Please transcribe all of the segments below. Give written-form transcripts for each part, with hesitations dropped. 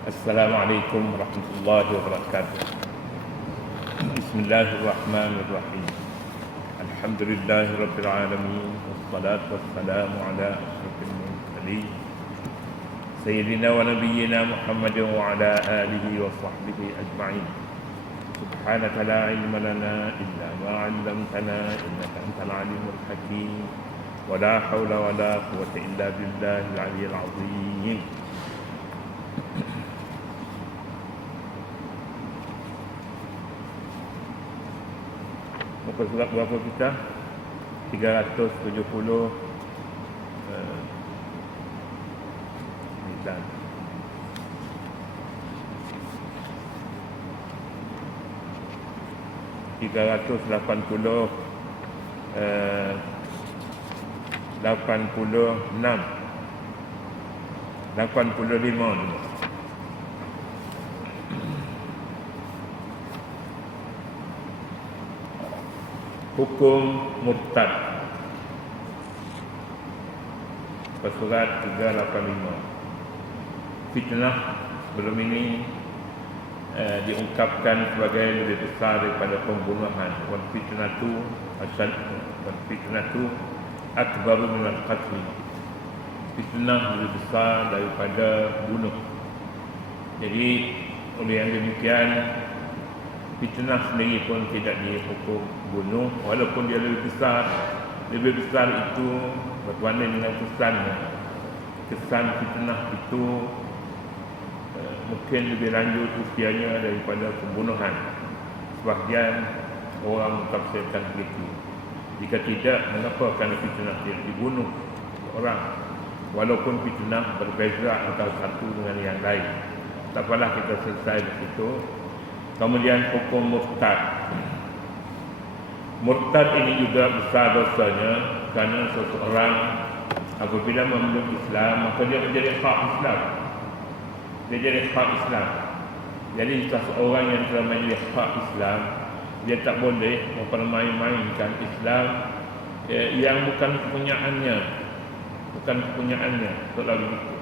Assalamualaikum warahmatullahi wabarakatuh. Bismillahirrahmanirrahim. Alhamdulillahirabbil alamin wassalatu wassalamu ala asyrafil mursalin sayyidina wa nabiyyina Muhammadin wa ala alihi wa sahbihi ajma'in. Subhanaka la ilma lana illa ma 'allamtana innaka antal alimul hakim. Wa la haula wa la quwwata illa billahil aliyyil 'azim. Muka surat berapa kita? 370 dan 380 86 85 hukum murtad. Surat 385. Fitnah sebelum ini diungkapkan sebagai lebih besar daripada pembunuhan. Wal fitnatu akbaru minal qatl. Fitnah lebih besar daripada bunuh. Jadi oleh yang demikian, fitnah sendiri pun tidak dihukum bunuh, walaupun dia lebih besar. Lebih besar itu berbanding dengan kesannya. Kesan fitnah itu mungkin lebih lanjut usianya daripada pembunuhan. Sebahagian orang mentafsirkan begitu. Jika tidak, mengapa kerana fitnah tidak dibunuh orang? Walaupun fitnah berbeza antara satu dengan yang lain. Tak apalah, kita selesai di situ. Kemudian hukum murtad. Murtad ini juga besar dosanya kerana seseorang apabila memeluk Islam, maka dia menjadi hak Islam. Dia jadi hak Islam. Jadi seseorang yang telah menjadi hak Islam, dia tak boleh mempermain-mainkan Islam yang bukan kepunyaannya. Bukan kepunyaannya. Betul begitu.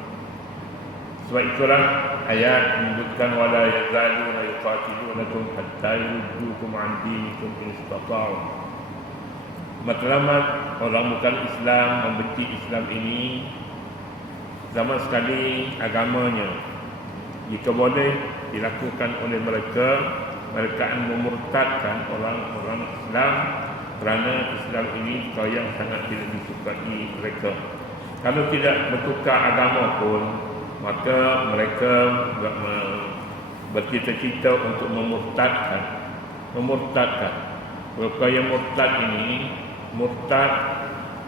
Sebab itulah ayat menyebutkan wala yazaluna yuqatilunakum hatta yurdukum an dinikum in istata'u. Matlamat orang bukan Islam membenci Islam ini sama sekali agamanya. Jika boleh dilakukan oleh mereka, mereka akan memurtadkan orang-orang Islam kerana Islam ini perkara yang sangat tidak disukai mereka. Kalau tidak bertukar agama pun, maka mereka bercita-cita untuk memurtadkan. Perkara yang murtad ini, murtad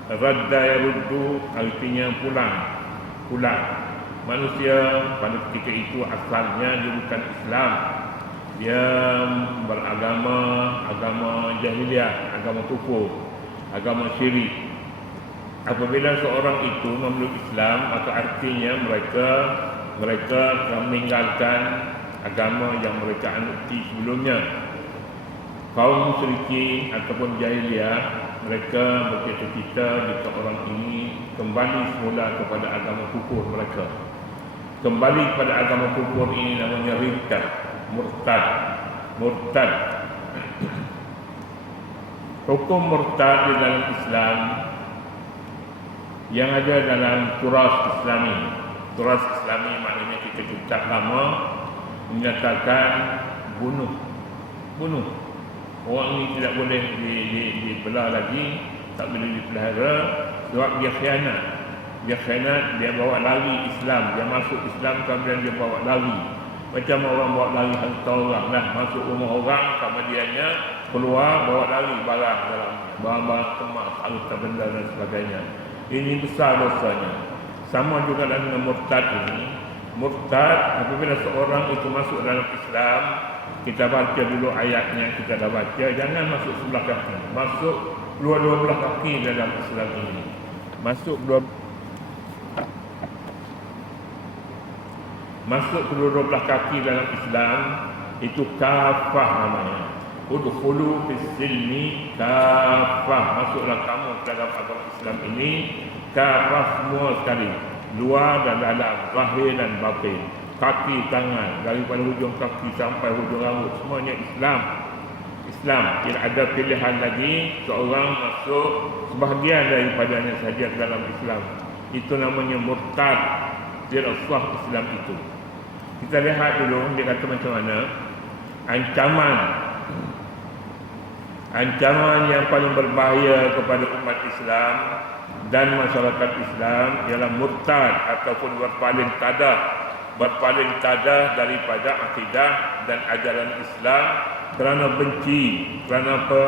radda yaruddu artinya pulang. Manusia pada ketika itu asalnya dia bukan Islam. Dia agama jahiliah, agama kufur, agama syirik. Apabila seorang itu memeluk Islam, maka artinya mereka telah meninggalkan agama yang mereka anuti sebelumnya. Kaum musyrikin ataupun jahiliah, mereka bercita-cita jika orang ini kembali semula kepada agama kufur mereka. Kembali kepada agama kufur ini namanya riddah, murtad. Hukum murtad di dalam Islam yang ada dalam turas Islami. Turas Islami maknanya kita kitab lama menyatakan bunuh. Orang ini tidak boleh dibelah lagi, tak boleh dipelihara sebab dia khianat. Dia bawa lari Islam. Dia masuk Islam kemudian dia bawa lari. Macam orang bawa lari harta orang lah. Masuk rumah orang, kemudiannya keluar bawa lari barang dalam barang-barang kemas, harta benda dan sebagainya. Ini besar dosanya. Sama juga dengan murtad ini. Murtad apabila seorang itu masuk dalam Islam, kita baca dulu ayatnya, kita dah baca. Jangan masuk sebelah kaki. Masuk dua-dua belah kaki dalam Islam ini. Masuk kedua-dua belah kaki dalam Islam itu kafah namanya. Udkhulu fis-silmi kafah. Masuklah kamu ke dalam agama Islam ini kafah semua sekali, luar dan dalam, zahir dan batin. kaki tangan, daripada hujung kaki sampai hujung rambut, semuanya Islam. Islam, tidak ada pilihan lagi seorang masuk sebahagian daripadanya saja dalam Islam. Itu namanya murtad. Tidak sah Islam itu. Kita lihat dulu dia kata macam mana ancaman yang paling berbahaya kepada umat Islam dan masyarakat Islam ialah murtad ataupun berpaling tadah daripada akidah dan ajaran Islam kerana benci. Kerana apa?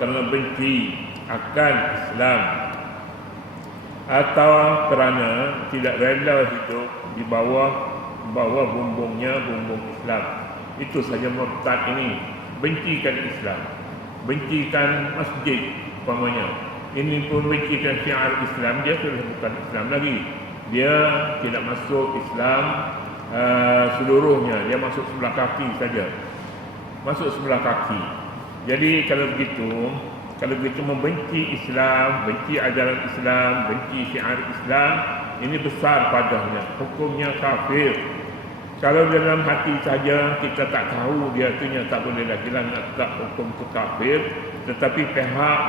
Kerana benci akan Islam, atau kerana tidak rela hidup di bawah bumbung Islam. Itu saja murtad ini. Bencikan Islam, bencikan masjid umpamanya. Ini pun bencikan syiar Islam, dia sudah bukan Islam lagi. Dia tidak masuk Islam seluruhnya, dia masuk sebelah kaki saja. Masuk sebelah kaki. Jadi kalau begitu membenci Islam, benci ajaran Islam, benci syiar Islam, ini besar padanya, hukumnya kafir. Kalau dalam hati saja kita tak tahu dia tunya tak boleh lagi nak tak hukum itu kafir, tetapi pihak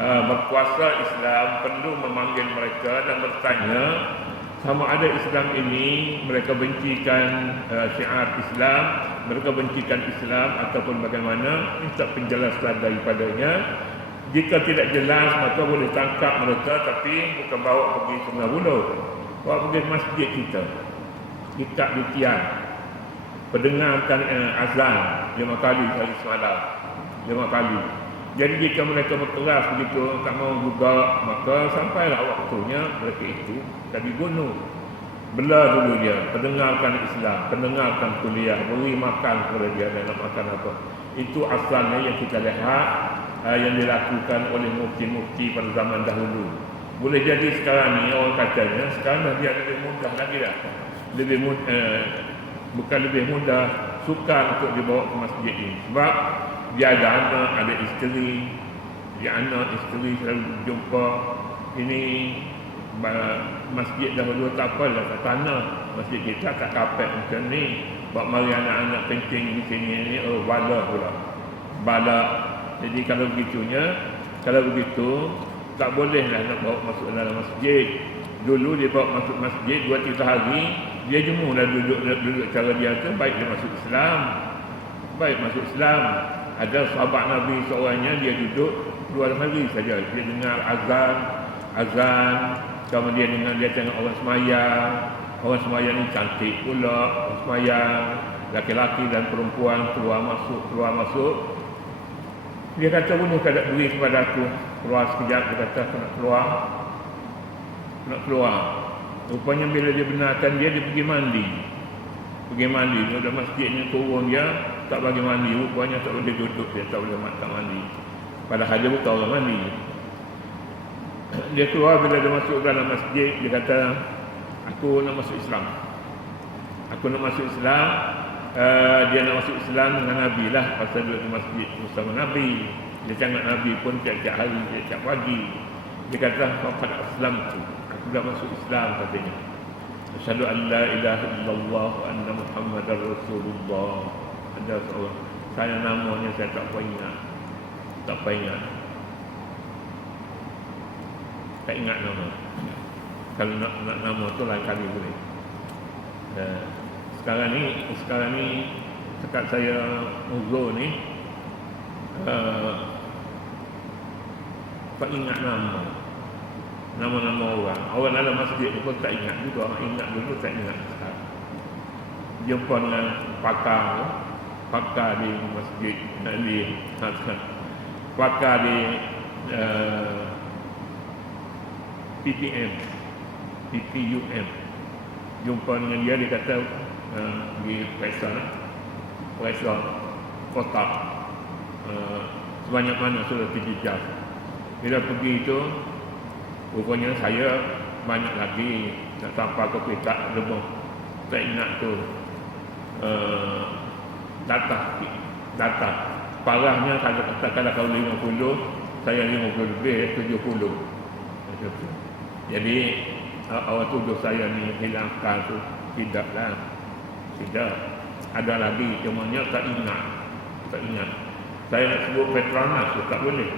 berkuasa Islam perlu memanggil mereka dan bertanya sama ada Islam ini mereka bencikan syiar Islam, mereka bencikan Islam ataupun bagaimana, minta penjelasan daripadanya. Jika tidak jelas maka boleh tangkap mereka, tapi bukan bawa pergi ke Melabulo, bawa pergi masjid kita, letak di tiang, pendengarkan azan 5 kali hari semalam, 5 kali. Jadi jika mereka berkeras begitu, tak mau juga, maka sampailah waktunya mereka itu tadi bunuh. Bela dulu dia, pendengarkan Islam, pendengarkan kuliah, beri makan kepada dia dan nak makan apa. Itu asalnya yang kita lihat yang dilakukan oleh mufti-mufti pada zaman dahulu. Boleh jadi sekarang ni orang katanya sekarang dia lebih mudah lagi dah. Bukan lebih mudah, sukar untuk dibawa ke masjid ini. Sebab dia ada anak, ada isteri. Dia anak, isteri selalu jumpa. Ini masjid dahulu tak apalah, tak tanah. Masjid kita tak kapet macam ni. Buat mari anak-anak kencing di sini ni, bala pula. Bala. Jadi kalau begitu, tak bolehlah nak bawa masuk dalam masjid. Dulu dia bawa masuk masjid 2-3 hari, dia jemulah duduk cara dia tu, baik dia masuk Islam. Ada sahabat Nabi seorangnya, dia duduk 2 hari saja. Dia dengar azan, kemudian dia tengok orang semayang ni cantik pula, orang semayang, laki-laki dan perempuan keluar masuk. Dia kata, boleh tak ada duit kepada aku? Keluar sekejap, dia kata aku nak keluar. Rupanya bila dia benarkan dia pergi mandi. Dia dah masjidnya turun dia, tak bagi mandi. Rupanya tak boleh duduk, dia tak boleh tak mandi. Padahal dia bukan orang mandi. Dia keluar, bila dia masuk dalam masjid, dia kata, aku nak masuk Islam. Dia nak masuk Islam dengan Nabi lah, pasal duduk di masjid bersama Nabi. Dia canggah Nabi pun tiap-tiap hari, tiap-tiap pagi. Dia kata, faqad aslamtu, aku dah masuk Islam katanya. Asyhadu an la ilaha illallah wa anna Muhammadar Rasulullah. Ada seorang, saya namanya saya tak ingat. Tak ingat nama. Kalau nak nama tu lain kali boleh. Sekarang ni dekat saya uzur ni, tak ingat nama-nama orang dalam masjid pun tak ingat juga. Ingat dulu tak ingat sekarang. Jumpa dengan pakar di masjid pakar di PPUM. Jumpa dengan dia kata di Perisa kotak sebanyak mana sudah dijejak. Bila pergi itu, rupanya saya banyak lagi nak sampai ke petak lebih. Tak ingat tu data. Parahnya kalau 50, saya 50 lebih, 70. Jadi awak tuduh saya ni hilang akal tu. Tidaklah. Tidak. Ada lagi, cumanya tak ingat. Saya nak sebut Petronas tu tak boleh.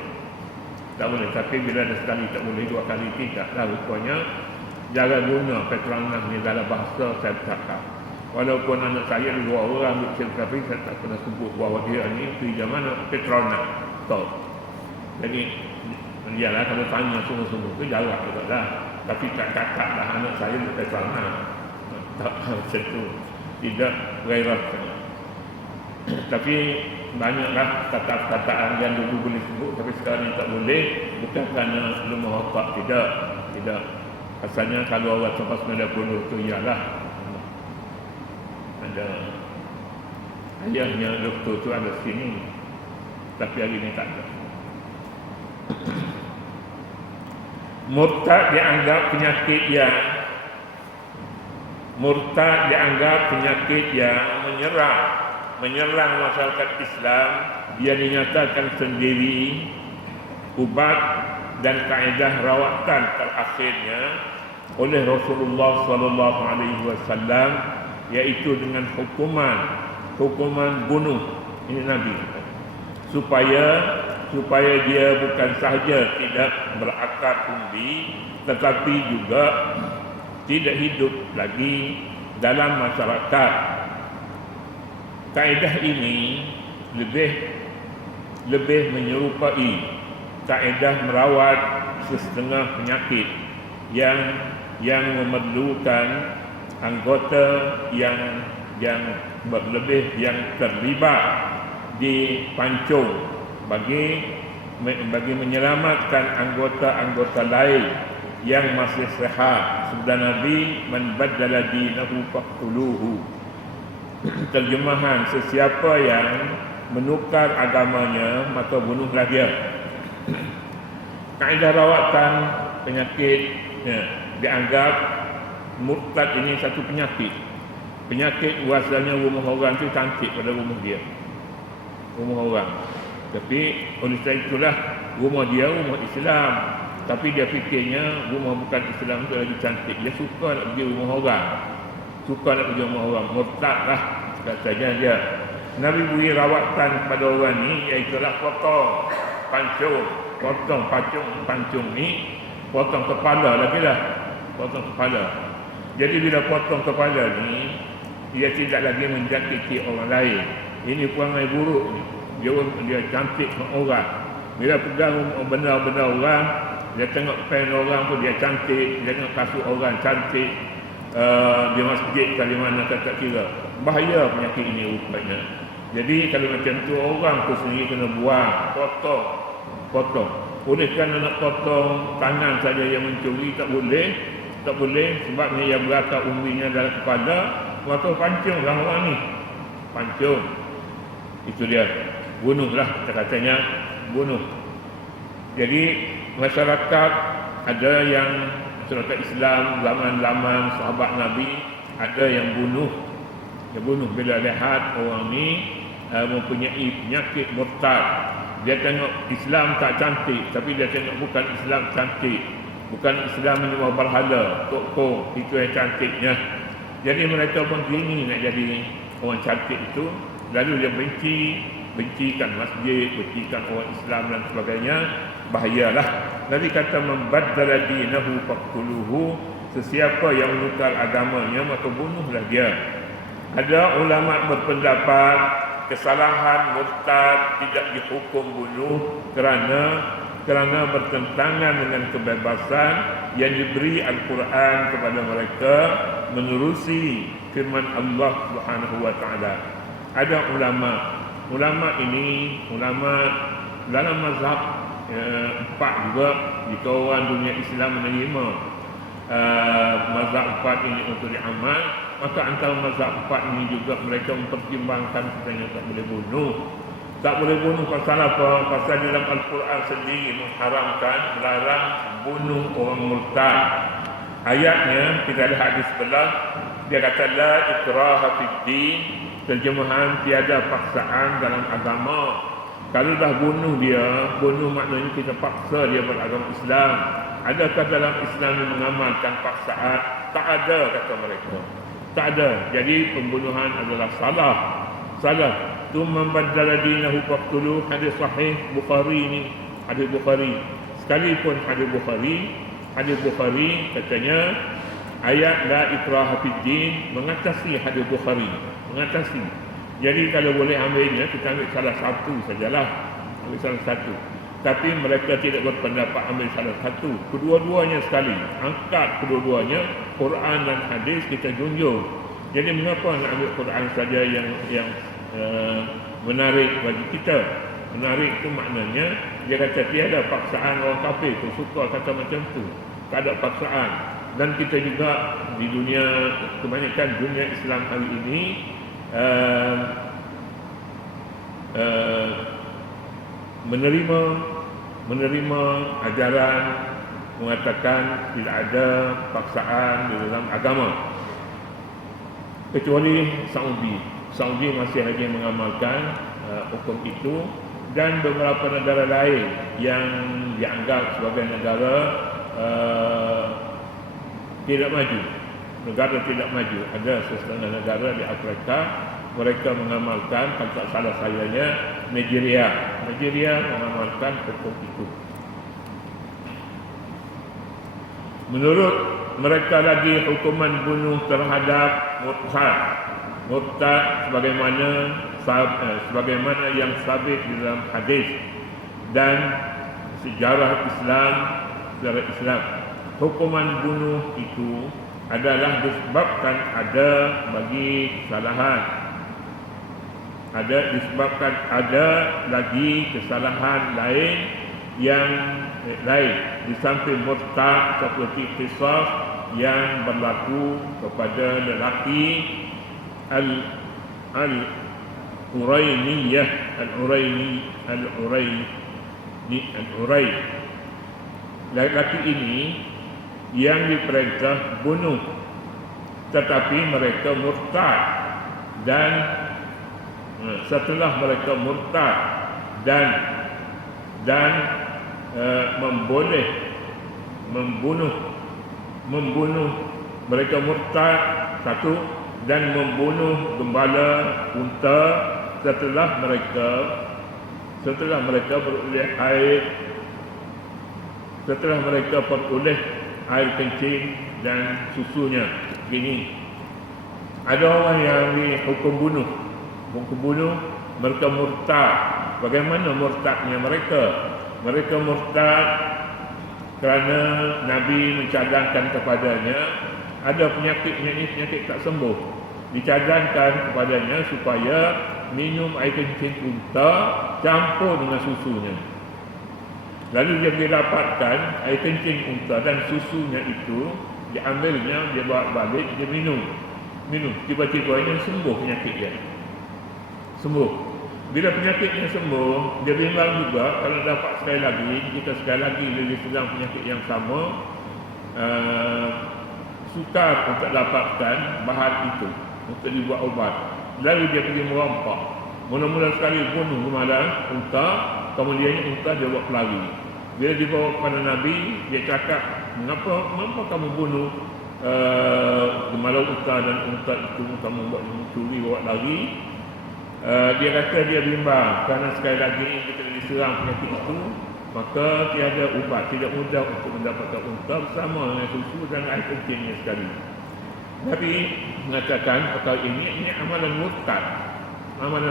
Tapi bila ada sekali tak boleh, dua kali tidaklah. Rupanya cara guna Petronas ni dalam bahasa saya tak tahu. Walaupun anak saya ada 2 orang kecil, tapi saya tak pernah sebut bahawa dia ni pergi mana Petronas. Tahu. Jadi iyalah kalau tanya sungguh-sungguh tu jawab juga lah. Tapi tak kakak lah anak saya di Petronas. Tak macam tu. Tidak gairah. Tapi banyaklah kata-kataan yang dulu boleh sebut tapi sekarang ni tak boleh. Bukan kerana lemah otak. Tidak. Asalnya kalau orang sampai 90 tu ialah ada ayahnya doktor tu ada sini. Tapi hari ni tak ada. Murtad dianggap penyakit yang menyerang masyarakat Islam. Dia dinyatakan sendiri ubat dan kaedah rawatan terakhirnya oleh Rasulullah sallallahu alaihi wasallam, iaitu dengan hukuman bunuh. Ini Nabi supaya dia bukan sahaja tidak berakar umbi, tetapi juga tidak hidup lagi dalam masyarakat. Kaedah ini lebih menyerupai kaedah merawat sesetengah penyakit yang memerlukan anggota yang berlebih yang terlibat di pancung bagi menyelamatkan anggota-anggota lain yang masih sihat. Sabda Nabi, man baddala dinahu faqtuluhu. Terjemahan, sesiapa yang menukar agamanya maka bunuhlah dia. Kaedah rawatan penyakit dianggap murtad ini satu penyakit. Penyakit asalnya rumah orang tu cantik pada rumah dia, rumah orang. Tapi oleh sebab itulah rumah dia rumah Islam, tapi dia fikirnya rumah bukan Islam tu lagi cantik. Dia suka nak pergi rumah orang, murtad lah katanya dia. Nabi beri rawatan kepada orang ni, iaitulah potong pancung ni, potong kepala lagi lah, potong kepala. Jadi bila potong kepala ni, dia tidak lagi menjangkiti orang lain. Ini perangai buruk ni. Dia cantik orang. Bila pegang benda-benda orang, dia tengok pen orang pun dia cantik, dia tengok kasut orang cantik. Di masjid kali mana tak kira. Bahaya penyakit ini rupanya. Jadi kalau macam tu orang tu sendiri kena buang, potong. Boleh kan nak potong tangan saja yang mencuri? Tak boleh sebabnya yang berakar umrinya dalam kepala. Maka pancunglah orang ni, pancung. Itu dia, bunuhlah katanya, bunuh. Jadi masyarakat ada yang masyarakat Islam zaman sahabat Nabi ada yang bunuh. Dia bunuh bila lihat orang ni mempunyai penyakit murtad. Dia tengok Islam tak cantik, tapi dia tengok bukan Islam cantik, bukan Islam menyembah berhala, tok itu yang cantiknya. Jadi mereka pun ingin nak jadi orang cantik itu. Lalu dia bencikan masjid, bencikan orang Islam dan sebagainya. Bahayalah. Nabi kata, membaddala dinahu faqtuluhu. Sesiapa yang menukar agamanya maka bunuhlah dia. Ada ulama berpendapat kesalahan murtad tidak dihukum bunuh kerana bertentangan dengan kebebasan yang diberi Al-Quran kepada mereka menerusi firman Allah Subhanahu wa taala. Ada ulama ini dalam mazhab 4 juga, jika orang dunia Islam menerima mazhab 4 ini untuk diamal, maka antara mazhab 4 ini juga mereka mempertimbangkan katanya tak boleh bunuh. Tak boleh bunuh pasal apa? Pasal dalam Al-Quran sendiri mengharamkan, melarang bunuh orang murtad. Ayatnya kita ada hadis sebelah, dia kata la ikraha fid din, terjemahan tiada paksaan dalam agama. Kalau dah bunuh dia, bunuh maknanya kita paksa dia beragama Islam. adakah dalam Islam yang mengamalkan paksaan? Tak ada, kata mereka. Tak ada. Jadi pembunuhan adalah salah. Tsumma baddala dinahu faqtuluh. Hadis sahih Bukhari ni, hadis Bukhari. Sekalipun hadis Bukhari katanya ayat la ikraha fid din mengatasi hadis Bukhari, mengatasi. Jadi kalau boleh ambilnya, kita ambil salah satu sajalah. Ambil salah satu. Tapi mereka tidak berpendapat ambil salah satu. Kedua-duanya sekali. Angkat kedua-duanya, Quran dan hadis kita junjung. Jadi mengapa nak ambil Quran saja yang menarik bagi kita? Menarik itu maknanya dia kata tiada paksaan orang kafir tu suka kata macam tu. Tak ada paksaan. Dan kita juga di dunia, kebanyakan dunia Islam hari ini menerima ajaran mengatakan tidak ada paksaan di dalam agama, kecuali Saudi masih lagi mengamalkan hukum itu, dan beberapa negara lain yang dianggap sebagai negara tidak maju. Negara tidak maju. Ada setengah negara di Afrika, mereka mengamalkan, kalau tak salah sayanya, Nigeria mengamalkan hukum itu. Menurut mereka lagi hukuman bunuh terhadap murtad sebagaimana yang sabit di dalam hadis dan sejarah Islam. Hukuman bunuh itu adalah disebabkan disebabkan ada lagi kesalahan lain yang lain di samping murtad, seperti qisas yang berlaku kepada lelaki al-Urainiyah lelaki ini yang diperintah bunuh, tetapi mereka murtad, dan setelah mereka murtad dan membunuh mereka murtad satu, dan membunuh gembala unta setelah mereka beroleh air kencing dan susunya. Begini, ada orang yang dihukum bunuh, mereka murtad. Bagaimana murtadnya mereka? Mereka murtad kerana Nabi mencadangkan kepadanya ada penyakit tak sembuh. Dicadangkan kepadanya supaya minum air kencing unta campur dengan susunya. Lalu dia dapatkan air kencing unta dan susunya itu, diambilnya, dia bawa balik, dia minum. Tiba-tibanya sembuh penyakitnya. Bila penyakitnya sembuh, dia bimbang juga kalau dapat sekali lagi dia sedang penyakit yang sama, sukar untuk dapatkan bahan itu untuk dibuat ubat. Lalu dia pergi merompak. Mula-mula sekali bunuh gembala unta, kemudian unta dia buat pelari. Bila dibawa kepada Nabi, dia cakap, mengapa kamu bunuh gembala unta, dan unta itu kamu buat mencuri, bawa lari? Dia kata dia bimbang kerana sekali lagi kita diserang penyakit itu, maka tiada ubat, tidak mudah untuk mendapatkan unta bersama dengan susu dan air kencingnya sekali. Nabi mengatakan perkara ini amalan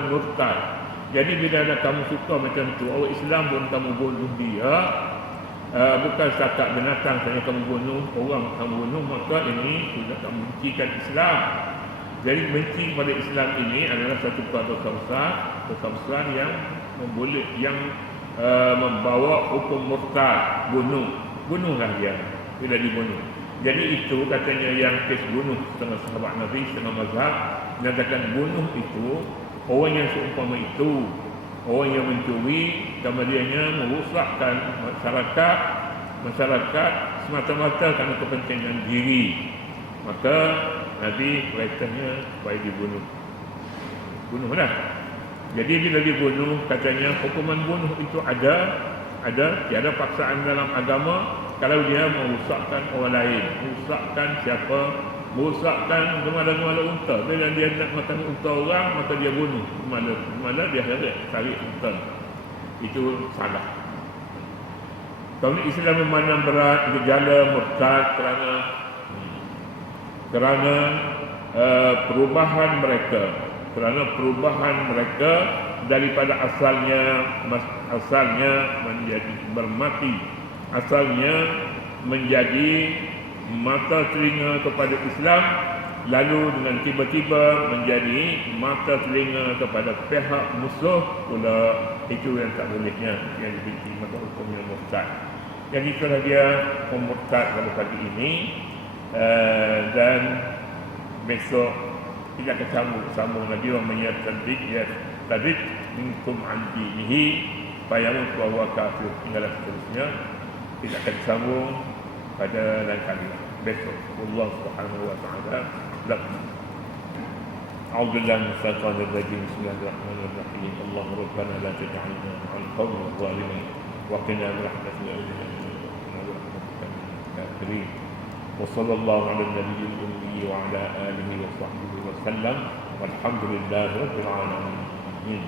murtad. Jadi bila ada kamu suka macam tu, orang Islam pun kamu bunuh dia, bukan setakat binatang saja kamu bunuh, orang kamu bunuh, maka ini sudah kamu bencikan Islam. Jadi benci pada Islam ini adalah satu dosa besar yang membawa hukum murtad, bunuhlah dia bila dibunuh. Jadi itu katanya yang kes bunuh, setengah sahabat Nabi, setengah mazhab mengatakan bunuh itu orang yang seumpama itu, orang yang mencuri, kemudiannya merosakkan masyarakat semata-mata kerana kepentingan diri, maka Nabi perintahnya supaya bunuhlah. Jadi bila dibunuh, katanya hukuman bunuh itu ada tiada paksaan dalam agama, Kalau dia merusakkan orang lain, merusakkan siapa, merusakkan gemala-gemala unta. Bila dia nak makan unta orang, maka dia bunuh gemala dia heret, tarik unta. Itu salah. Kalau Islam memandang berat gejala murtad kerana perubahan mereka daripada asalnya menjadi bermati, asalnya menjadi mata telinga kepada Islam, lalu dengan tiba-tiba menjadi mata telinga kepada pihak musuh pula. Itu yang tak bolehnya, yang dibenci, maka hukumnya murtad. Jadi itulah dia pemurtad pada pagi ini. Dan besok kita akan sambung lagi wa man yartadid minkum an dinihi fayamut wa huwa kafir, hingga seterusnya. Kita akan sambung pada lain kali besok. Allah Subhanahu wa taala. أعوذ بالله من الشيطان الرجيم. بسم الله الرحمن الرحيم. اللهم ربنا لا تجعلنا مع القوم الظالمين وقنا برحمتك الكافرين. وصلى الله على النبي الأمي وعلى آله وصحبه وسلم والحمد لله رب العالمين.